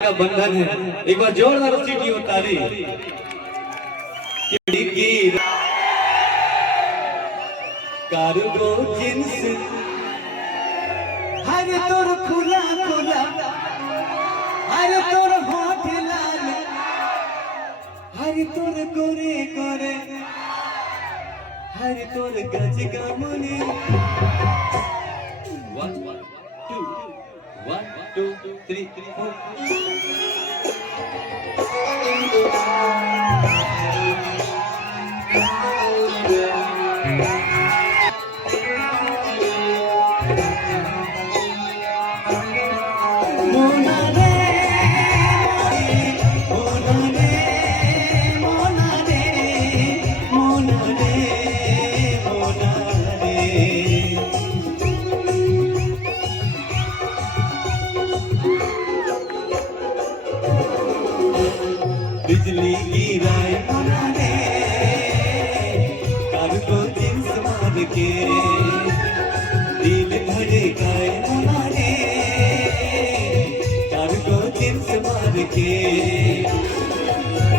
का बंधन है। एक बार जोरदार सीटी और ताली। कार्गो जींस हर तोर खुला खुला, हर तोर होठ लाल, हर तोर गोरे गोरे, हर तोर गज गमने। 1 2 3 4 बिजली गिराए उन्होंने कार्गो जींस मार के, दिल धड़काए उन्होंने कार्गो जींस मार के।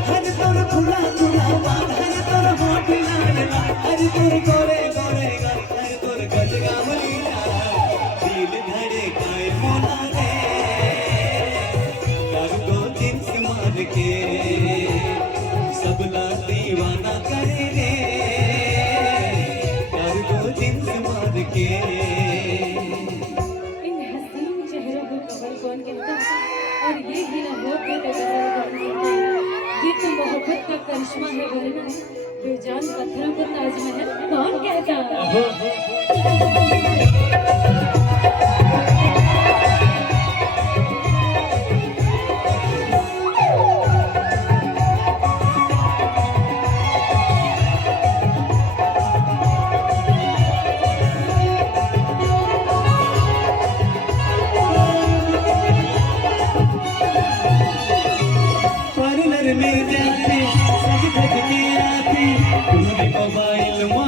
हर तोर खुला खुला बाल, हर तोर होठ लाल लाल, हर तोर गोरे गोरे गाल, हर तोर गजगा मलीला, दिल धड़काए उन्होंने कार्गो जींस मार के। सबला दीवाना करे रे कार्गो जींस मार के। इन हसीन चेहरों को कमल कौन कहता है, और ये गिला होठ के गजल कौन कहता है। ये तो मोहब्बत का करिश्मा है वरना बेजान पत्थरों को ताजमहल कौन कहता है।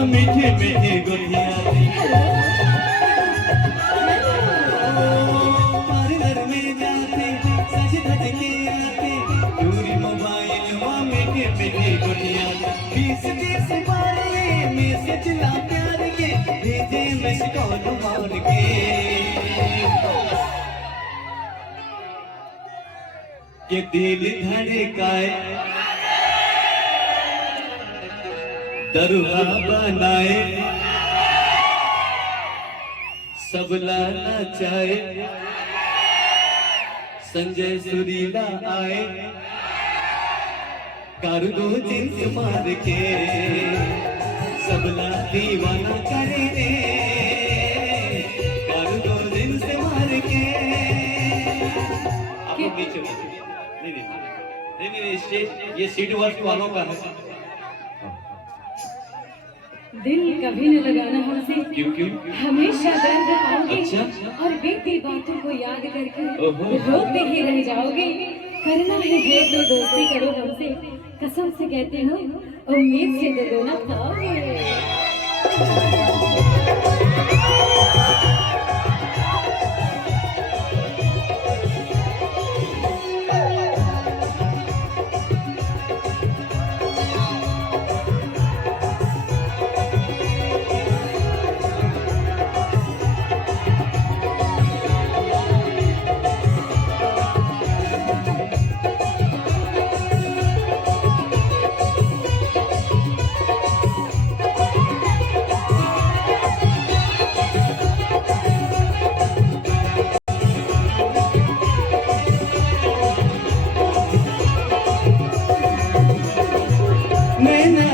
मीठे मीठे गुड़ियाती पार्लर में जाते सज धज के आते, दूरी मोबाइल वहाँ मीठे मीठे गुड़ियाती। 20 बारे में से चिल्ला प्यार के भेजे मिस कॉल मार के। ये दिल धड़काए दरुआ बनाए, सबला नचाए, संजय सुरीला आए कार्गो जींस मार के। सबला दीवाना करे रे कार्गो जींस मार के। आप लोग नीचे नहीं, स्टेज ये सीट वर्ष वालों का है। दिल कभी न लगाना हमसे, क्यों हमेशा दर्द पाओगे। अच्छा। और बीती बातों को याद करके रोते ही रह जाओगे। करना है तो दोस्ती करो हमसे, कसम से कहती हूँ उम्मीद से दोगुना पाओगे। मैं